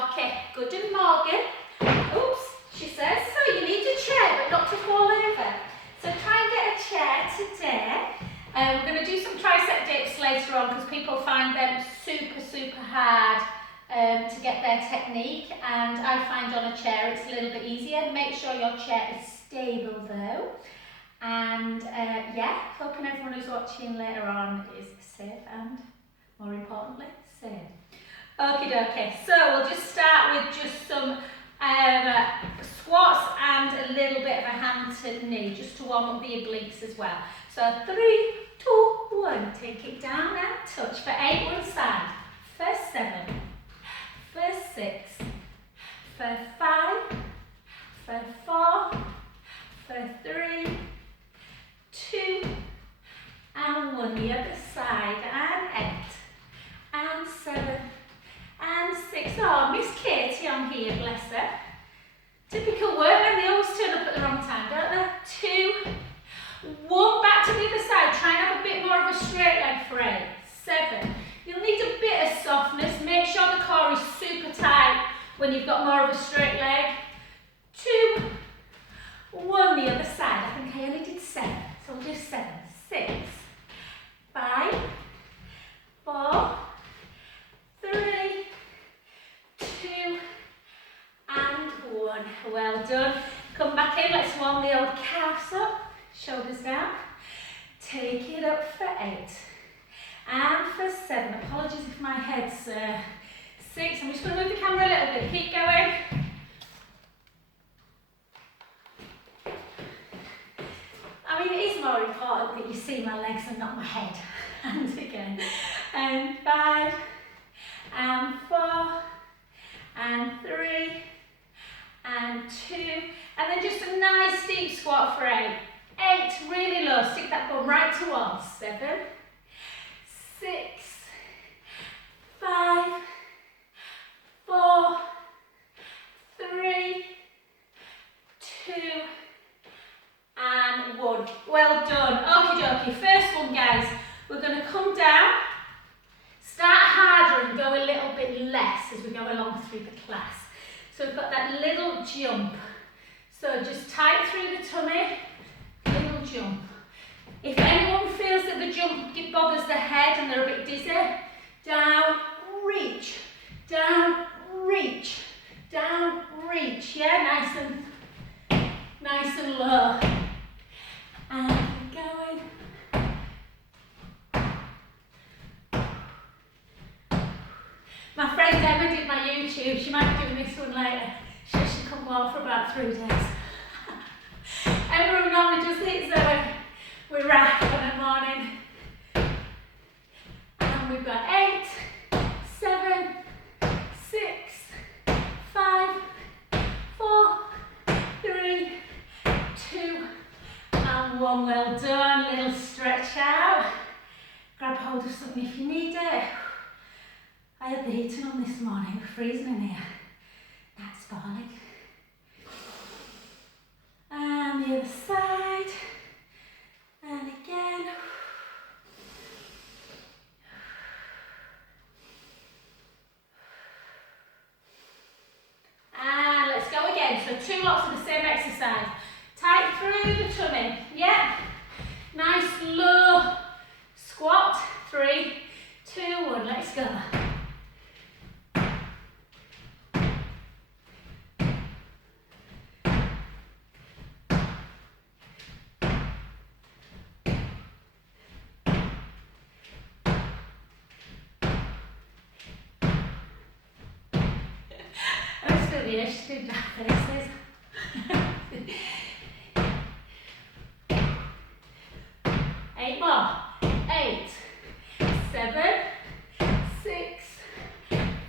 dokie. Good Morgan. Oops, she says. So you need a chair, but not to fall over. So try and get a chair today. We're going to do some tricep dips later on because people find them super hard to get their technique, and I find on a chair it's a little bit easier. Make sure your chair is stable though. And yeah, hoping everyone who's watching later on is safe and, more importantly, sane. Okie dokie, so we'll just start with just some squats and a little bit of a hand to knee, just to warm up the obliques as well. So 3, 2, 1, take it down and touch for 8 one side, for 7, for 6, for 5, for 4, for 3, 2, and 1, the other side, and 8, and 7, and 6. Oh, Miss Katie on here, bless her. Typical workmen, they always turn up at the wrong time, don't they? 2, 1, back to the other side. Try and have a bit more of a straight leg for 8, 7. You'll need a bit of softness. Make sure the core is super tight when you've got more of a straight leg. 2, 1, the other side. I think I only did 7, so we'll do 7, 6, 5, 4, 3, 2, and 1. Well done. Come back in. Let's warm the old calves up. Shoulders down. Take it up for 8. And for 7. Apologies if my head's 6. I'm just going to move the camera a little bit. Keep going. I mean, it is more important that you see my legs and not my head. And again. And 5. And 4. And 3. And 2. And then just a nice deep squat for 8. 8, really low. Stick that bum right towards. 7. 6, 5, 4, 3, 2, and 1. Well done. Okie dokie. First one, guys. We're going to come down, start harder and go a little bit less as we go along through the class. So we've got that little jump. So just tight through the tummy, little jump. If anyone feels that the jump bothers the head and they're a bit dizzy, down, reach, down, reach, down, reach. Yeah, nice and low. And going. My friend Emma did my YouTube. She might be doing this one later. She should come walk for about 3 days. Emma who normally does it, so we're right on a morning. And we've got 8, 7, 6, 5, 4, 3, 2, and 1. Well done. Little stretch out. Grab hold of something if you need it. I had the heating on this morning. We're freezing in here. That's balling. And the other side. And again. And let's go again. So 2 lots of the same exercise. Tight through the tummy. Yeah. Nice low squat. 3, 2, 1. Let's go. Yes, do that faces. 8 more. 8, 7, 6,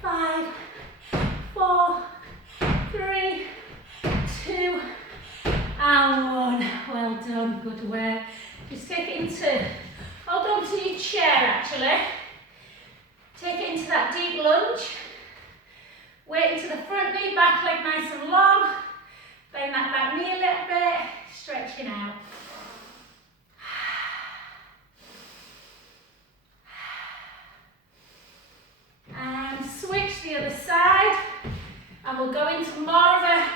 5, 4, 3, 2, and 1. Well done. Good work. Just take it into, hold on to your chair actually. Take it into that deep lunge. Weight into the front knee, back leg nice and long. Bend that back knee a little bit, stretching out. And switch the other side. And we'll go into more of a,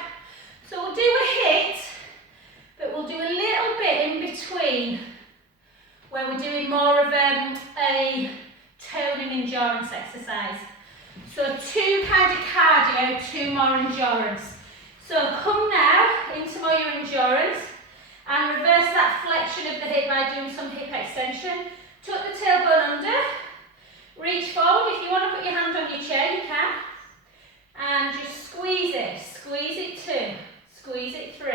so we'll do a hit, but we'll do a little bit in between where we're doing more of a toning endurance exercise. So 2 kind of cardio, 2 more endurance. So come now into more your endurance and reverse that flexion of the hip by doing some hip extension. Tuck the tailbone under, reach forward. If you want to put your hand on your chair, you can. And just squeeze it 2, squeeze it 3,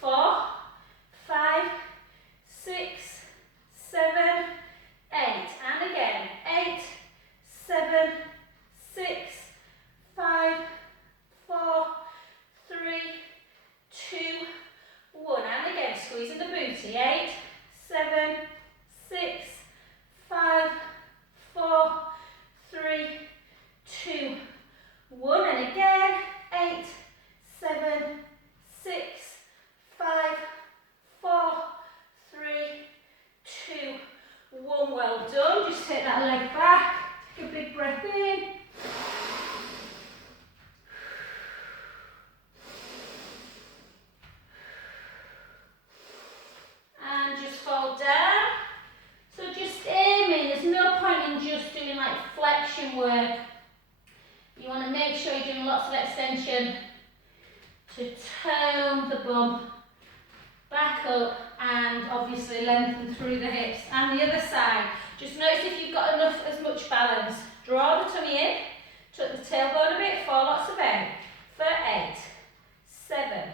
4, 5, 6, 7, 8, and again, 8, 7, 6, 5, 4, 3, 2, 1, and again, squeezing the booty, 8, 7, 6, 5, 4, 3, 2, 1, and again, 8, 7, 6, 5, 4, 3, 2, 1, well done. Just take that leg back, take a big breath in. And just fall down. So just aiming, there's no point in just doing like flexion work. You want to make sure you're doing lots of extension to tone the bum back up and obviously lengthen through the hips. And the other side, just notice if you've got as much balance. Draw the tummy in, tuck the tailbone a bit, 4 lots of air. For 8, 7,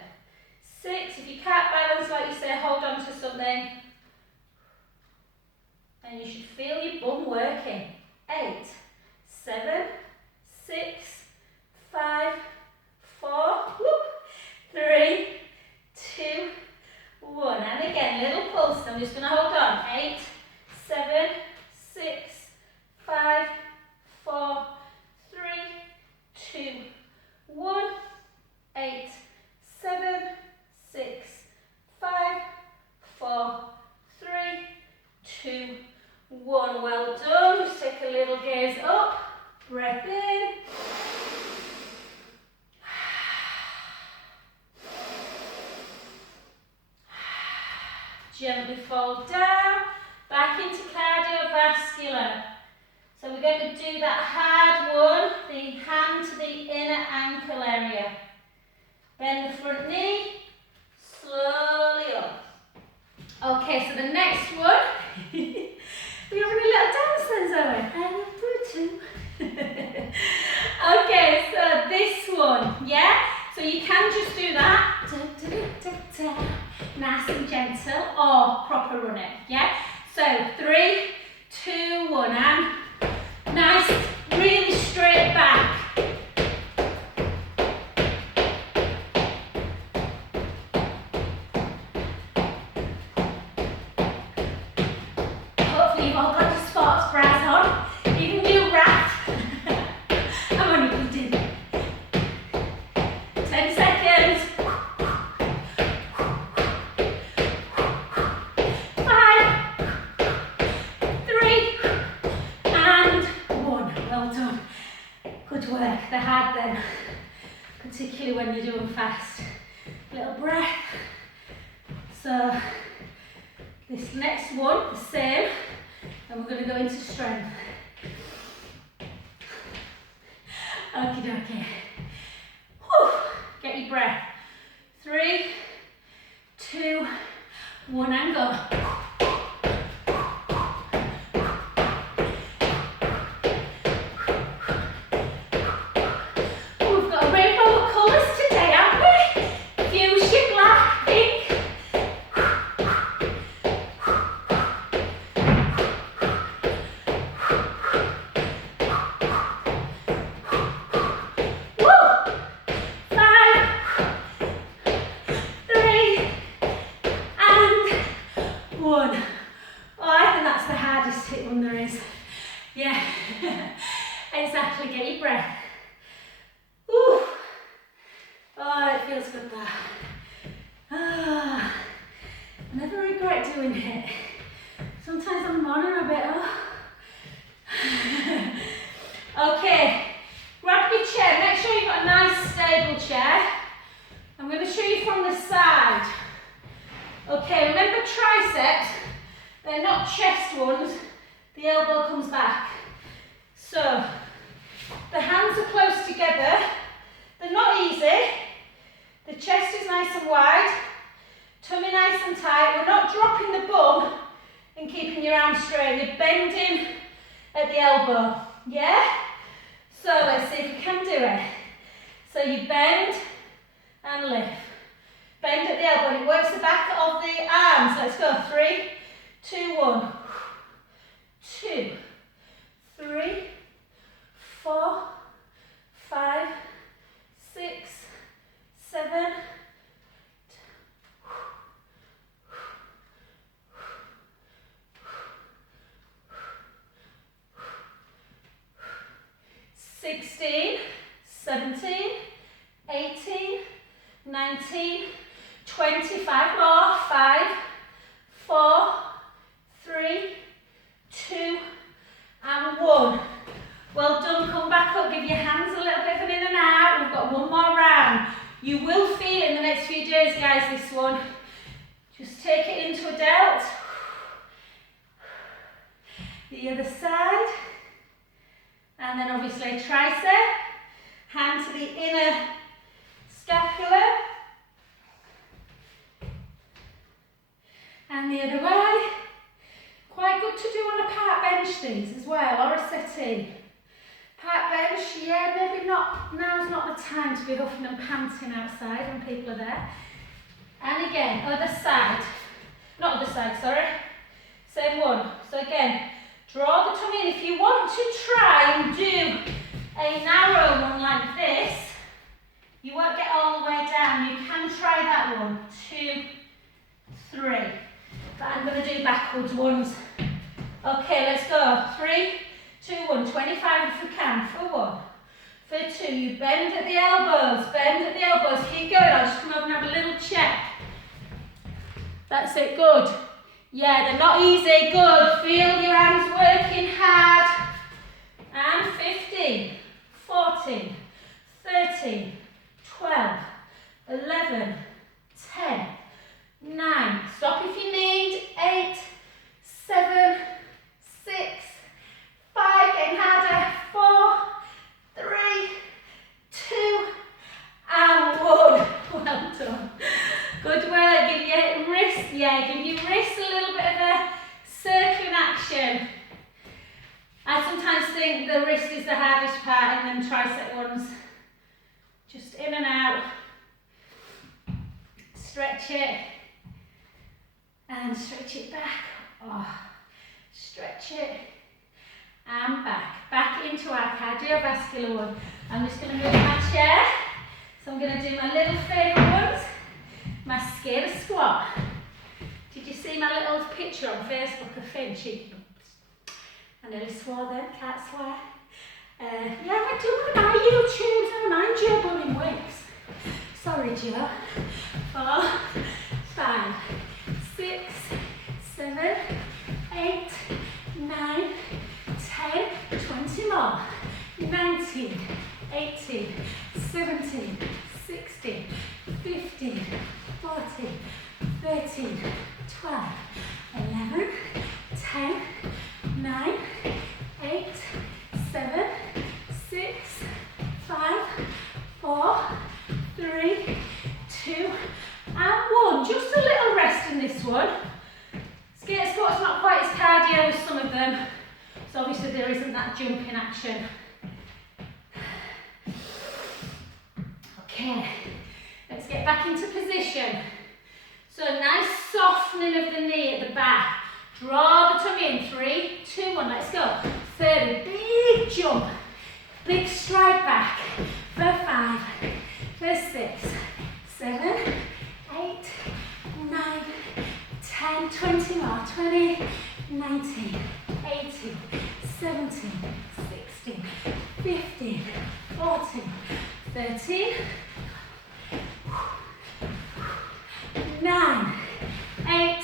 6. If you can't balance, like you say, hold on to something. And you should feel your bum working. 8, 7, 6, 5, 4, 3, 2, 1. And again, little pulse. I'm just going to hold on. 8, 7, 6, 5, 4, 3, 2, 1. 8, 7, 6, 5, 4, 3, 2, 1. Well done. Just take a little gaze up. Breath in. Gently fall down. Back into cardiovascular. So we're going to do that hard one. The hand to the inner ankle area. Bend the front knee. Slowly up. Okay, so the next one. We're having a little dance then, Zoe. I love Bluetooth. Okay, so this one, yeah? So you can just do that, nice and gentle, or proper running, yeah? So 3, 2, 1, and nice, really straight back. Hopefully you've all got your sports bras on. You can do raft. I'm only bleeding. 10 seconds. 5, 3, and 1. Well done. Good work. They're hard then, particularly when you're doing fast. Little breath. So this next one, the same, and we're going to go into strength. Okie dokie. Whew. Get your breath. 3, 2, 1, and go. We've got a rainbow of colours today, haven't we? Fuchsia, black, pink. Woo! 5, 3, and 1. Oh, I think that's the hardest hit one there is. Yeah, exactly. Get your breath. Ooh. Oh, it feels good there. Ah, I never regret doing it. Sometimes I'm moaning a bit. Oh. Okay, grab your chair. Make sure you've got a nice Okay, remember triceps, they're not chest ones, the elbow comes back. So, the hands are close together, they're not easy, the chest is nice and wide, tummy nice and tight, we're not dropping the bum and keeping your arms straight, you're bending at the elbow, yeah? So let's see if we can do it. So you bend and lift. Bend at the elbow, and it works the back of the arms. Let's go, 3, 2, 1. 2, 3, 4, 5, 6, 7, 16, 17, 18, 19, 25 more, 5, 4, 3, 2, and 1. Well done, come back up, give your hands a little bit of an in and out. We've got one more round. You will feel it in the next few days, guys, this one. Just take it into a delt. The other side. And then obviously tricep, hand to the inner scapula. And the other way. Quite good to do on a park bench these as well, or a settee. Park bench, yeah, maybe not, now's not the time to be huffing and panting outside when people are there. And again, other side. Not other side, sorry. Same one. So again, draw the tummy in. If you want to try and do a narrow one like this, you won't get all the way down. You can try that one. 2, 3. But I'm going to do backwards ones. Okay, let's go. 3, 2, 1. 25 if you can. For 1. For 2. You bend at the elbows. Bend at the elbows. Keep going. I'll just come over and have a little check. That's it. Good. Yeah, they're not easy. Good. Feel your arms working hard. And 15, 14, 13, 12, 11, 10, 9. Stop if you need. 8, 7, 6, 5. Getting harder. 4, 3, 2, and 1. Well done. Good work. Give your wrist, give your wrist a little bit of a circling action. I sometimes think the wrist is the hardest part in them tricep ones. Just in and out. Stretch it. And stretch it back. Oh, stretch it. And back. Back into our cardiovascular one. I'm just going to move my chair. So I'm going to do my little favourite ones. My scared squat. Did you see my little picture on Facebook of Finch? I nearly swore then, can't swear. Yeah, I do one of my YouTubes, never mind Joe Bunning Wigs. Sorry, Joe. 4, 5, 6, 7, 8, 9, 10, 20 more. 19, 18, 17, 16, 15, 14, 13, 12, 11, 10, 9, 8, 7, 6, 5, 4, 3, 2, and 1. Just a little rest in this one. Skate squat's not quite as cardio as some of them, so obviously there isn't that jumping action. Okay, let's get back into position. So a nice softening of the knee at the back. Draw the tummy in. 3, 2, 1. Let's go. 30. Big jump. Big stride back. For 5. For 6. 7. 8. 9. 10. 20 more. 20. 19. 18. 17. 16. 15. 14. 13. 9. 8.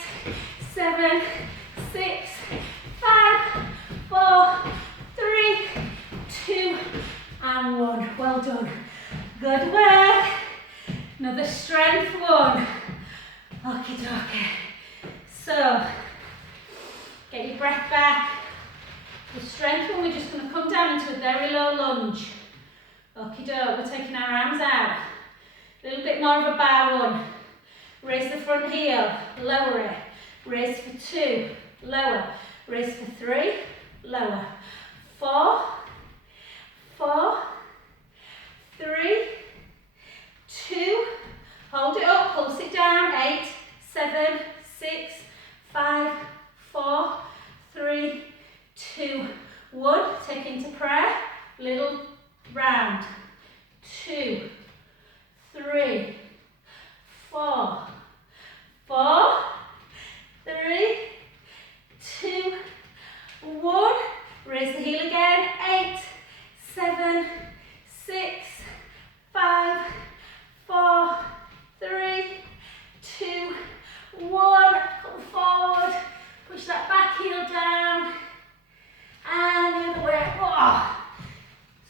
7. 6, 5, 4, 3, 2, and 1. Well done. Good work. Another strength one. Okie dokie. So, get your breath back. The strength one, we're just going to come down into a very low lunge. Okie doke, we're taking our arms out. A little bit more of a bow one. Raise the front heel, lower it. Raise for 2, lower. Raise for 3, lower. 4, 4, 3, 2, hold it up, pulse it down. 8, 7, 6, 5, 4, 3, 2, 1. Take into prayer. Little round. 2, 3, 4, 4, 3, 2, 1. Raise the heel again. 8, 7, 6, 5, 4, 3, 2, 1. Come forward. Push that back heel down. And the other way. Oh.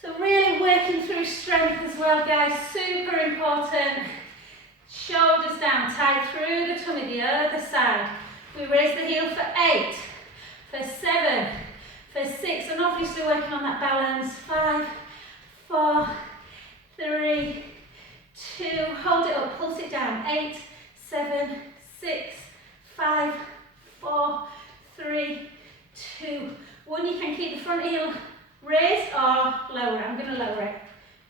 So really working through strength as well, guys. Super important. Shoulders down, tight through the tummy, the other side. We raise the heel for 8, for 7, for 6, and obviously working on that balance. 5, 4, 3, 2, hold it up, pulse it down. 8, 7, 6, 5, 4, 3, 2, 1. You can keep the front heel raised or lower it. I'm going to lower it.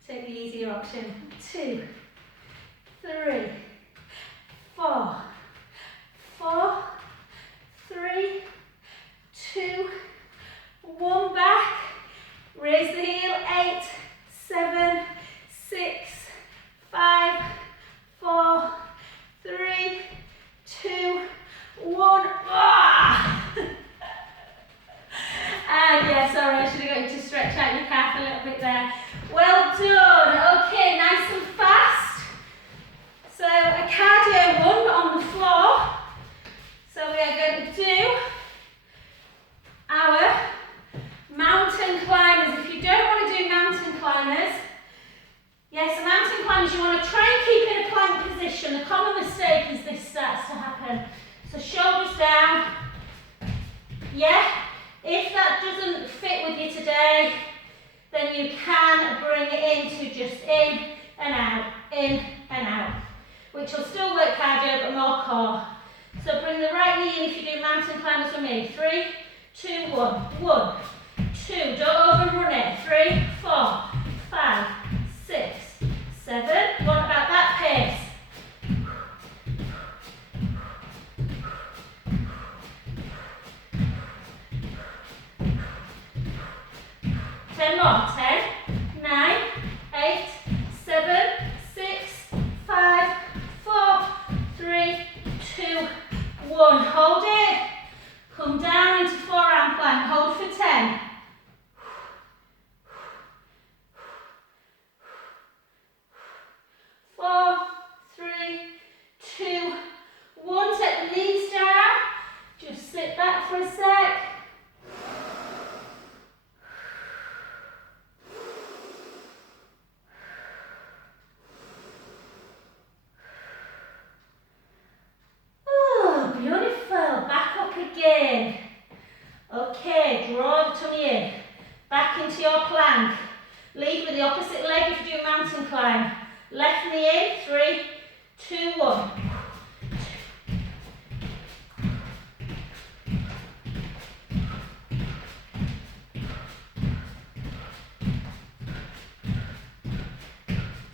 Take the easier option. 2, 3, 4, 4, 3, 2, 1. Back. Raise the heel. 8, 7, 6, 5, 4, 3, 2, 1. Ah! And yeah, sorry, I should have got you to stretch out your calf a little bit there. Well done. Okay, nice and fast. So a cardio one on the floor. So we are going to do our mountain climbers. If you don't want to do mountain climbers, yes, mountain climbers, you want to try and keep in a plank position. The common mistake is this starts to happen. So shoulders down. Yeah. If that doesn't fit with you today, then you can bring it into just in and out, which will still work cardio but more core. So bring the right knee in if you do mountain climbers with me. 3, 2, 1. 1, 2, don't overrun it. 3, 4, 5, 6, 7. What about that pace? 10 more. 10, 9, 8, 7, 6, 5, 4, 3, 2, 1. Hold it. Come down into forearm plank. Hold for 10. 4, 3, 2, 1. Take the knees down. Just sit back for a sec. Again. Okay, draw the tummy in. Back into your plank. Lead with the opposite leg if you do a mountain climb. Left knee in. 3, 2, 1.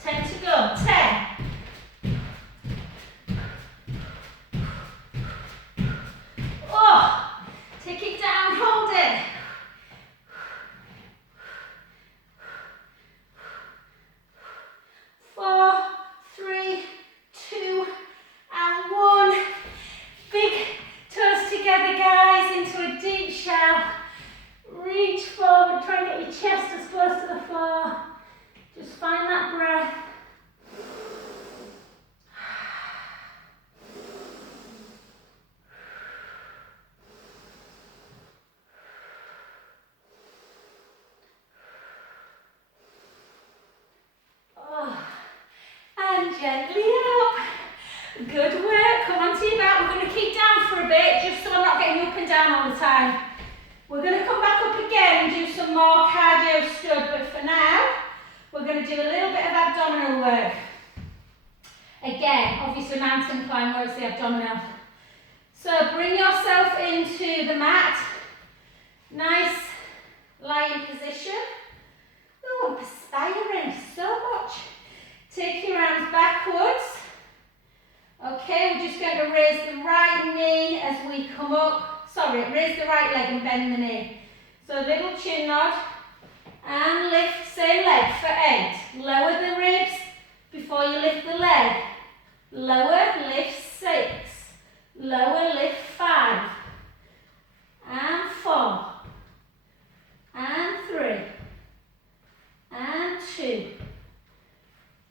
To go. 10. Oh, take it down, hold it. 4, 3, 2, and 1. Big toes together, guys, into a deep shell. Reach forward, try and get your chest as close to the floor. Just find that breath. Oh, and gently up. Good work. Come onto a bit, just so I'm not getting you up and down all the time. We're going to come back up again and do some more cardio stud, but for now, we're going to do a little bit of abdominal work. Again, obviously mountain climb works the abdominal. So bring yourself into the mat. Nice lying position. Oh, I'm perspiring so much. Take your arms backwards. Okay, we're just going to raise the right knee as we come up. Sorry, raise the right leg and bend the knee. So little chin nod. And lift, same leg for 8. Lower the ribs before you lift the leg. Lower, lift 6. Lower, lift 5. And 4. And 3. And 2.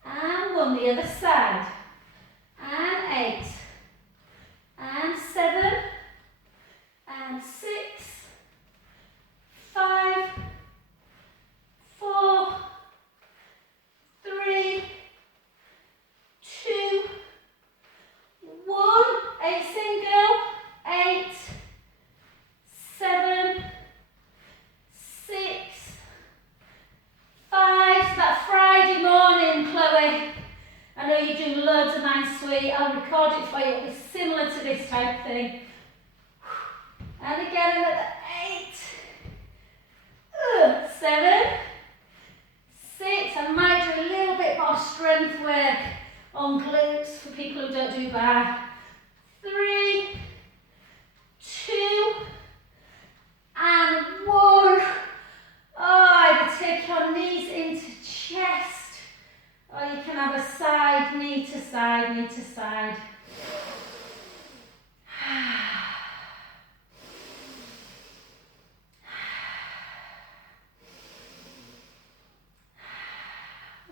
And 1, the other side. And 8. And 7. And 6. 5. 4. 3. 2. 1. 8 single. 8. 7. 6. 5. So that Friday morning, Chloe. I know you're doing loads of mine, sweet. I'll record it for you. It'll be similar to this type of thing. And again, another 8. 7. 6. I might do a little bit more strength work on glutes for people who don't do bar. 3. 2. And 1. Oh, either take your knees into chest, or you can have a side, knee to side, knee to side.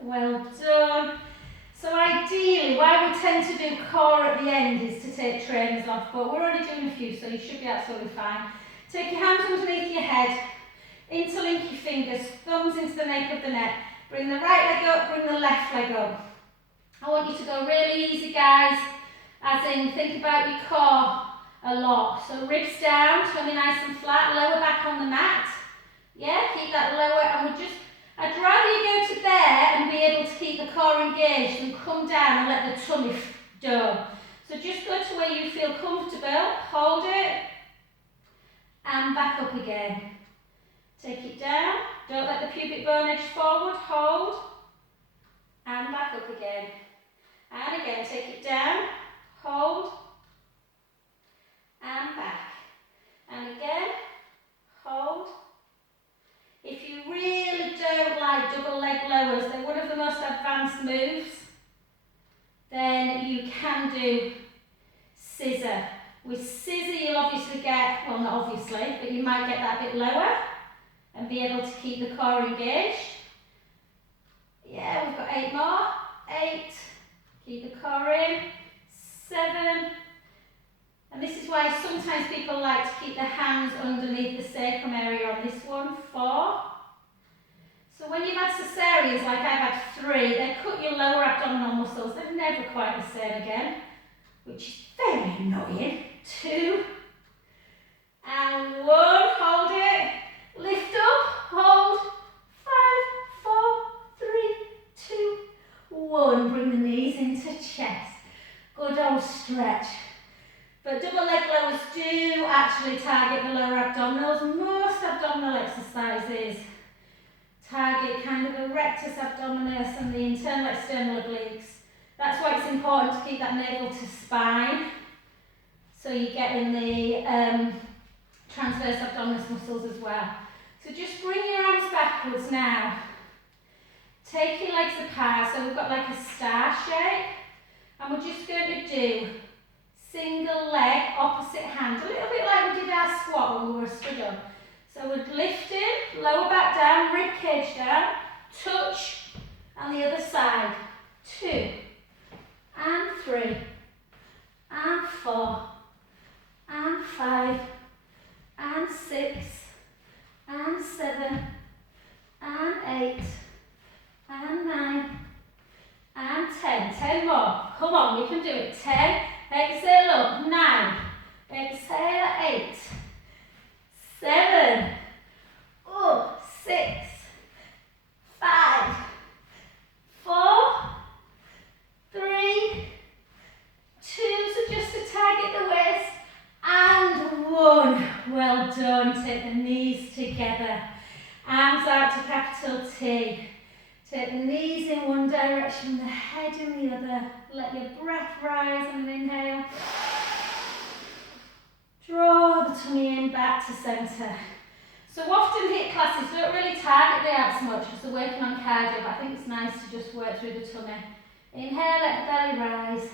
Well done. So ideally, why we tend to do core at the end is to take trainers off, but we're only doing a few, so you should be absolutely fine. Take your hands underneath your head, interlink your fingers, thumbs into the nape of the neck. Bring the right leg up, bring the left leg up. I want you to go really easy, guys, as in think about your core a lot. So ribs down, tummy nice and flat, lower back on the mat. Yeah, keep that lower, and we'll just, I'd rather you go to there and be able to keep the core engaged and come down and let the tummy go. So just go to where you feel comfortable, hold it, and back up again. Take it down, don't let the pubic bone edge forward, hold, and back up again. And again, take it down, hold, and back. And again, hold. If you really don't like double leg lowers, they're one of the most advanced moves, then you can do scissor. With scissor, you'll obviously get, well not obviously, but you might get that bit lower and be able to keep the core engaged. Yeah, we've got 8 more. 8. Keep the core in. 7. And this is why sometimes people like to keep their hands underneath the sacrum area on this one. 4. So when you've had cesareans, like I've had 3, they cut your lower abdominal muscles. They're never quite the same again, which is very annoying. 2. And 1. Hold it. Lift up. Hold. 5, 4, 3, 2, 1. Bring the knees into chest. Good old stretch. But double leg lowers do actually target the lower abdominals. Most abdominal exercises target kind of the rectus abdominis and the internal external obliques. That's why it's important to keep that navel to spine, so you get in the transverse abdominis muscles as well. So just bring your arms backwards now. Take your legs apart, so we've got like a star shape, and we're just going to do single leg, opposite hand, a little bit like we did our squat when we were stood up. So we're lifting, lower back down, rib cage down, touch, and the other side. 2, and 3, and 4, and 5, and 6, and 7, and 8, and 9, and 10. 10 more. Come on, we can do it. 10. Exhale up. 9, Exhale at 8, 7, 6, 5, 4, 3, 2, so just to target the waist, and 1. Well done. Take the knees together. Arms out to capital T. Take the knees in one direction, the head in the other. Let your breath rise on an inhale. Draw the tummy in back to centre. So often HIIT classes don't really target the abs much because they're working on cardio, but I think it's nice to just work through the tummy. Inhale, let the belly rise.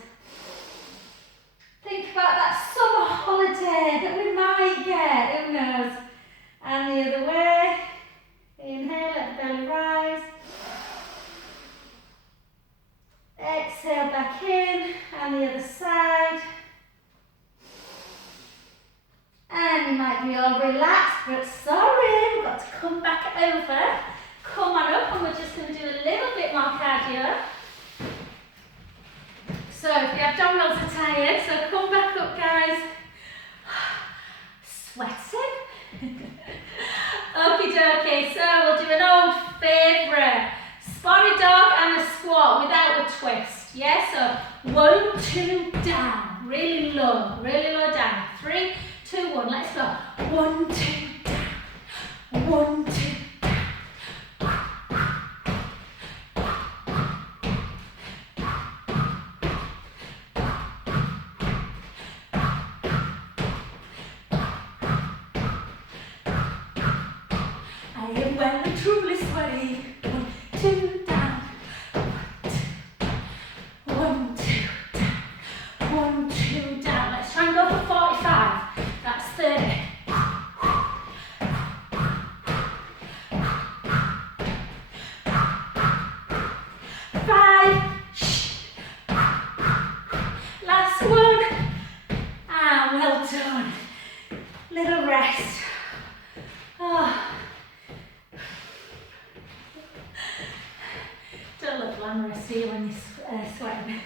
Think about that summer holiday that we might get, who knows? And the other way. Inhale, let the belly rise. Exhale back in, and the other side. And you might be all relaxed, but sorry, we've got to come back over. Come on up, and we're just going to do a little bit more cardio. So if the abdominals are tired, so come back up, guys. Sweating? Okie dokie, so we'll do an old favourite. Spotted dog and a squat without a twist. Yeah, so 1, 2, down. Really low down. 3, 2, 1, let's go. 1, 2, down. 1, 2, down. I am well and truly sweaty. 1, 2, down. 1, 2, down. 1, 2, down. Let's try and go for 45. That's 30. 5. Last one. Ah, well done. Little rest. Oh. Don't look glamorous, do you, when you're sweating?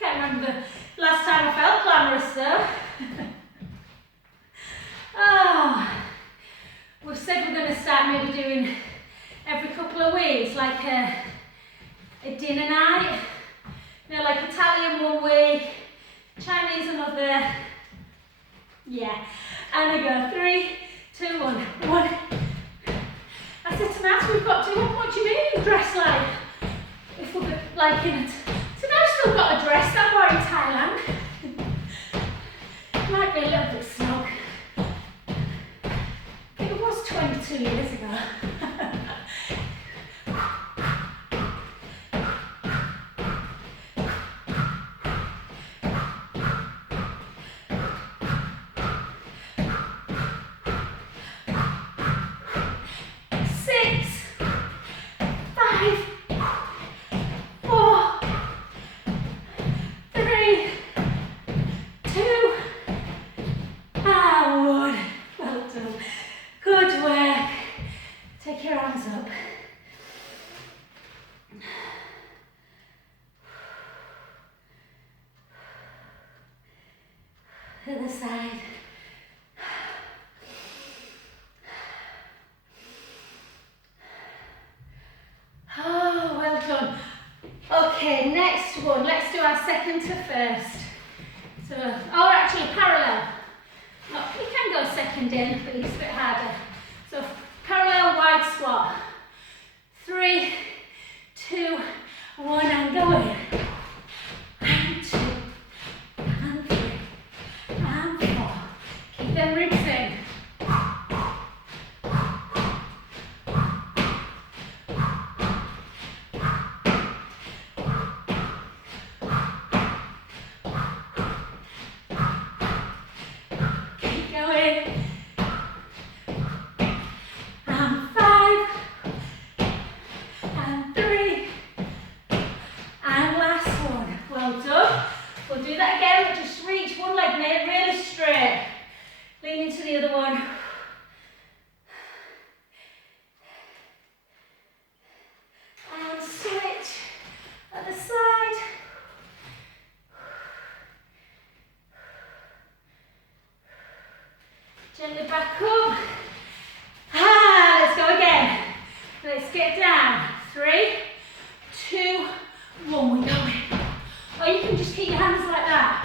Can't remember the last time I felt glamorous though. We've said we're going to start maybe doing every couple of weeks, like a dinner night. You know, like Italian one week, Chinese another. Yeah. And I go 3, 2, 1. 1. I said to Matt, we've got to, what do you mean dress like? If we're like in it. So now I've still got a dress that I bought in Thailand. Might be a little bit snug. It was 22 years ago. Other side. Oh, well done. Okay, next one. Let's do our second to first. So, or actually parallel. No, we can go second in, but it's a bit harder. So, parallel wide squat. 3, 2, 1, and go in. And 2. Then ribs in. Keep going. And 5. keep your hands like that.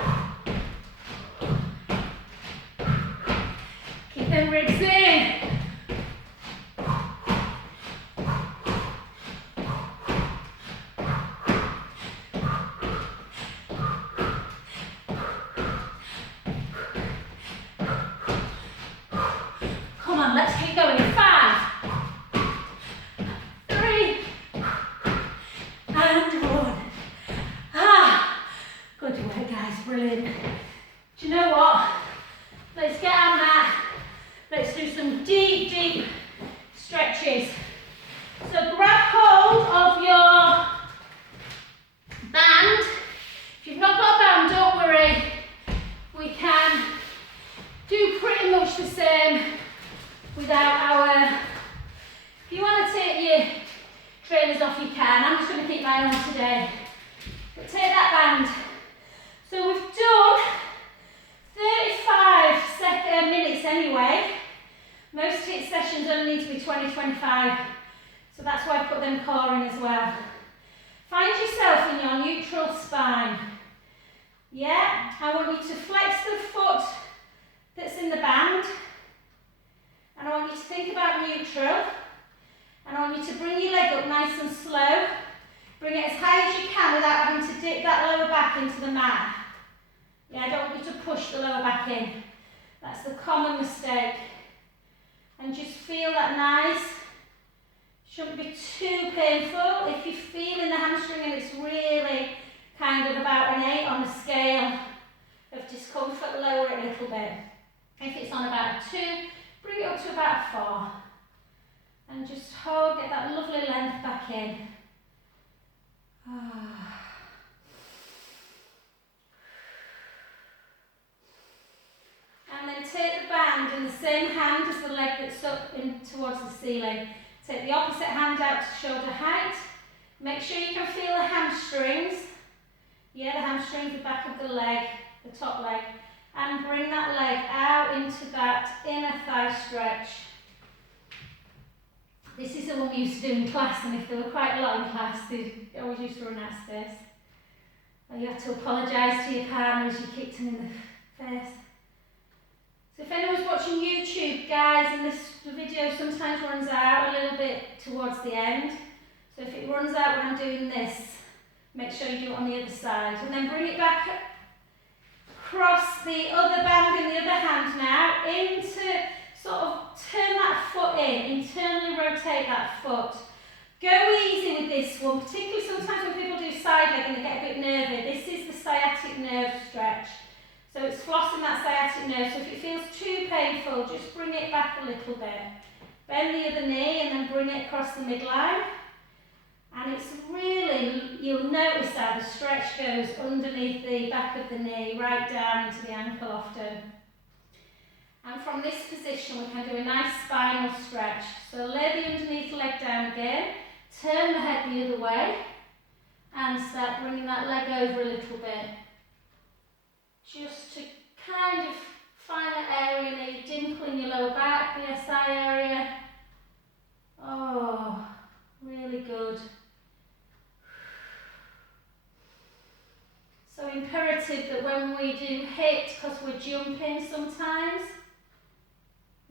Keep them ribs in. Come on, let's keep going. 5, 3, and 1. Good work, guys. Brilliant. Do you know what? Let's get on that. Let's do some deep, deep stretches. So grab hold of your band. If you've not got a band, don't worry. We can do pretty much the same without our... If you want to take your trainers off, you can. I'm just going to keep mine on today. But take that band. So we've done 35 minutes anyway. Most HIIT sessions only need to be 20-25. So that's why I put them core in as well. Find yourself in your neutral spine. Yeah, I want you to flex the foot that's in the band. And I want you to think about neutral. And I want you to bring your leg up nice and slow. Bring it as high as you can without having to dip that lower back into the mat. Yeah, I don't want you to push the lower back in. That's the common mistake. And just feel that nice. Shouldn't be too painful. If you're feeling the hamstring and it's really kind of about an 8 on the scale of discomfort, lower it a little bit. If it's on about a 2, bring it up to about a 4. And just hold, get that lovely length back in. And then take the band in the same hand as the leg that's up in towards the ceiling. Take the opposite hand out to shoulder height. Make sure you can feel the hamstrings. Yeah, the hamstrings, the back of the leg, the top leg. And bring that leg out into that inner thigh stretch. This is the one we used to do in class, and if there were quite a lot in class, they always used to run at this. And you have to apologise to your partner as you kicked him in the face. So if anyone's watching YouTube, guys, and this video sometimes runs out a little bit towards the end. So if it runs out when I'm doing this, make sure you do it on the other side. And then bring it back across the other band in the other hand now, into sort of turn that foot in, internally rotate that foot. Go easy with this one, particularly sometimes when people do side leg and they get a bit nervy. This is the sciatic nerve stretch. So it's flossing that sciatic nerve. So if it feels too painful, just bring it back a little bit. Bend the other knee and then bring it across the midline. And it's really, you'll notice how the stretch goes underneath the back of the knee, right down into the ankle often. And from this position, we can do a nice spinal stretch. So lay the underneath leg down again, turn the head the other way, and start bringing that leg over a little bit. Just to kind of find that area near your dimple in your lower back, the SI area. Oh, really good. So imperative that when we do HIIT, because we're jumping sometimes,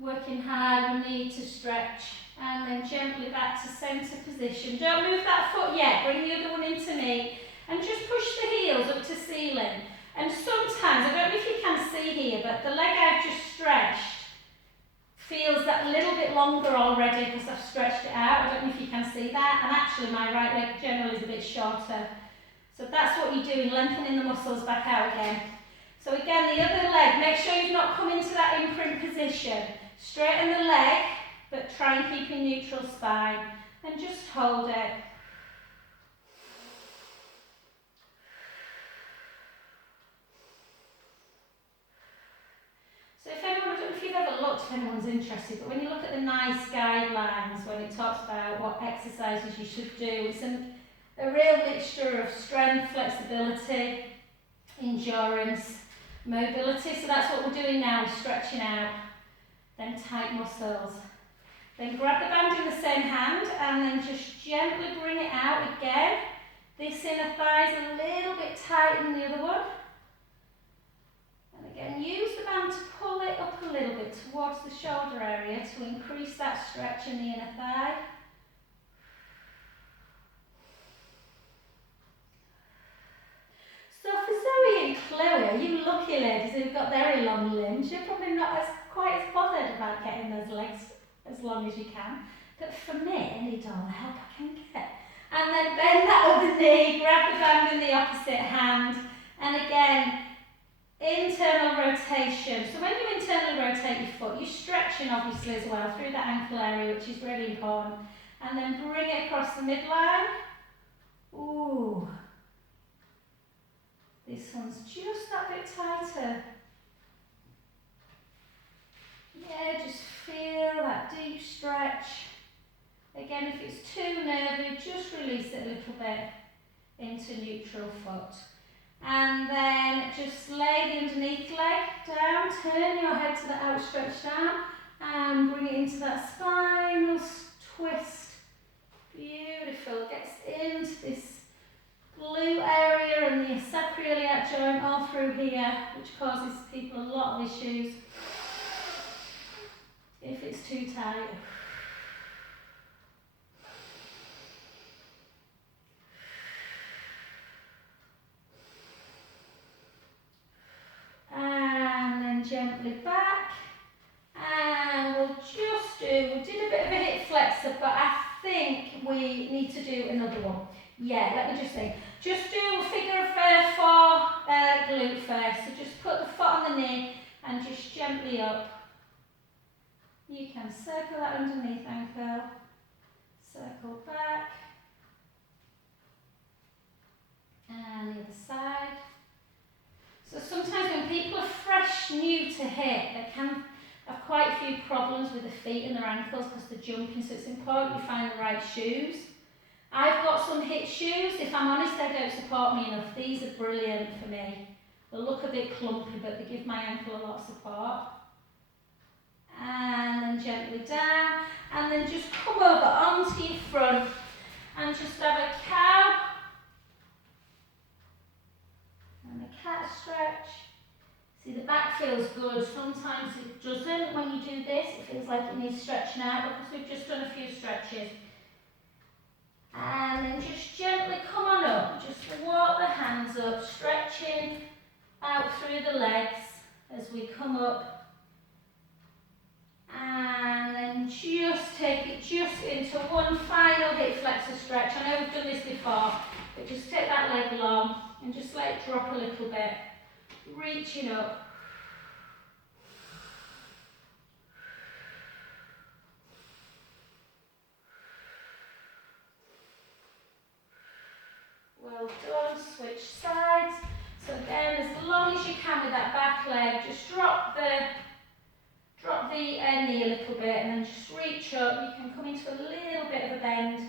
working hard, we need to stretch and then gently back to centre position. Don't move that foot yet, bring the other one into knee and just push the heels up to ceiling. And sometimes, I don't know if you can see here, but the leg I've just stretched feels that little bit longer already because I've stretched it out. I don't know if you can see that. And actually my right leg generally is a bit shorter. So that's what you're doing, lengthening the muscles back out again. So again, the other leg, make sure you've not come into that imprint position. Straighten the leg, but try and keep your neutral spine. And just hold it. So if anyone, I don't know if you've ever looked, if anyone's interested, but when you look at the NICE guidelines, when it talks about what exercises you should do, it's a real mixture of strength, flexibility, endurance, mobility. So that's what we're doing now, stretching out them tight muscles. Then grab the band in the same hand and then just gently bring it out again This inner thigh is a little bit tighter than the other one. And again, use the band to pull it up a little bit towards the shoulder area to increase that stretch in the inner thigh. So for Zoe and Chloe, you lucky ladies who've got very long limbs, you're probably not quite as bothered about getting those legs as long as you can. But for me, I need all the help I can get. And then bend that other knee, grab the band in the opposite hand, and again, internal rotation. So when you internally rotate your foot, you're stretching obviously as well through that ankle area, which is really important. And then bring it across the midline. Ooh. This one's just that bit tighter. Yeah, just feel that deep stretch. Again, if it's too nervy, just release it a little bit into neutral foot. And then just lay the underneath leg down, turn your head to the outstretched arm and bring it into that spinal twist. Beautiful, gets into this glute area and the sacroiliac joint all through here, which causes people a lot of issues if it's too tight. And then gently back, and we'll just do, we did a bit of a hip flexor, but I think we need to do another one. Yeah, let me just think. Just do figure of four glute first. So just put the foot on the knee and just gently up. You can circle that underneath ankle, circle back, and the other side. So sometimes when people are fresh, new to hip, they can have quite a few problems with the feet and their ankles because they're jumping, so it's important you find the right shoes. I've got some hip shoes. If I'm honest, they don't support me enough. These are brilliant for me. They look a bit clumpy, but they give my ankle a lot of support. And then gently down, and then just come over onto your front and just have a cow and a cat stretch. See, the back feels good. Sometimes it doesn't when you do this. It feels like it needs stretching out because we've just done a few stretches. And then just gently come on up. Just walk the hands up, stretching out through the legs as we come up. And then just take it just into one final hip flexor stretch. I know we've done this before, but just take that leg long and just let it drop a little bit. Reaching up. Well done, switch sides. So again, as long as you can with that back leg, just drop the knee a little bit and then just reach up. You can come into a little bit of a bend